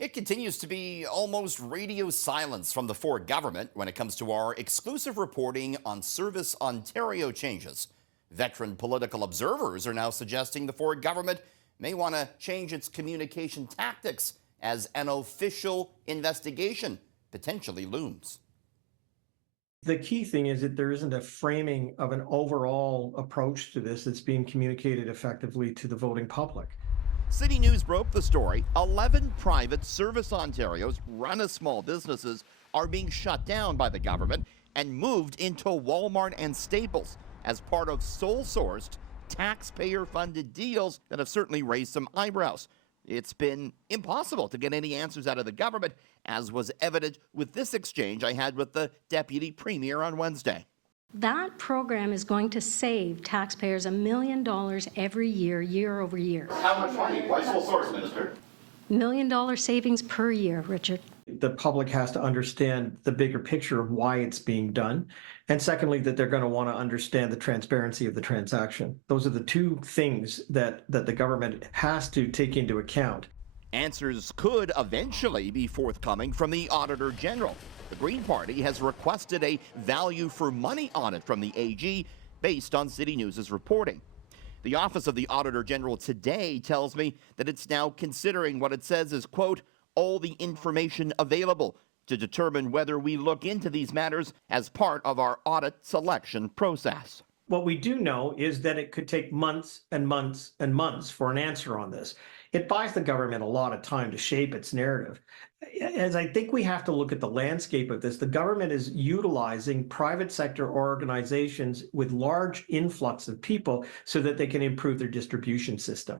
It continues to be almost radio silence from the Ford government when it comes to our exclusive reporting on ServiceOntario changes. Veteran political observers are now suggesting the Ford government may want to change its communication tactics as an official investigation potentially looms. The key thing is that there isn't a framing of an overall approach to this that's being communicated effectively to the voting public. CityNews broke the story. 11 private ServiceOntarios run as small businesses are being shut down by the government and moved into Walmart and Staples as part of sole-sourced, taxpayer-funded deals that have certainly raised some eyebrows. It's been impossible to get any answers out of the government, as was evident with this exchange I had with the Deputy Premier on Wednesday. That program is going to save taxpayers $1 million every year, year over year. How much money? Why sole source, Minister? $1 million savings per year, Richard. The public has to understand the bigger picture of why it's being done. And secondly, that they're going to want to understand the transparency of the transaction. Those are the two things that the government has to take into account. Answers could eventually be forthcoming from the Auditor General. The Green Party has requested a value for money audit from the AG based on CityNews' reporting. The Office of the Auditor General today tells me that it's now considering what it says is, quote, all the information available to determine whether we look into these matters as part of our audit selection process. What we do know is that it could take months and months and months for an answer on this. It buys the government a lot of time to shape its narrative. As I think we have to look at the landscape of this, the government is utilizing private sector organizations with large influx of people so that they can improve their distribution system.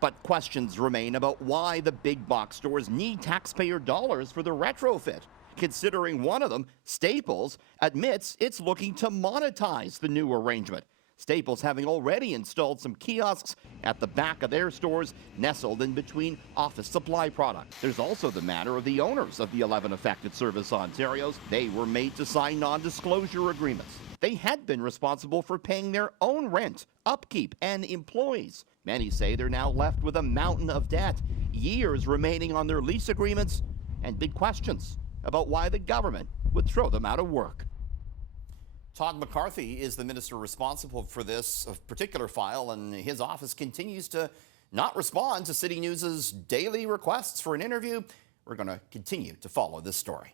But questions remain about why the big box stores need taxpayer dollars for the retrofit, considering one of them, Staples, admits it's looking to monetize the new arrangement. Staples having already installed some kiosks at the back of their stores nestled in between office supply products. There's also the matter of the owners of the 11 affected ServiceOntarios. They were made to sign non-disclosure agreements. They had been responsible for paying their own rent, upkeep, and employees. Many say they're now left with a mountain of debt, years remaining on their lease agreements, and big questions about why the government would throw them out of work. Todd McCarthy is the minister responsible for this particular file, and his office continues to not respond to CityNews' daily requests for an interview. We're going to continue to follow this story.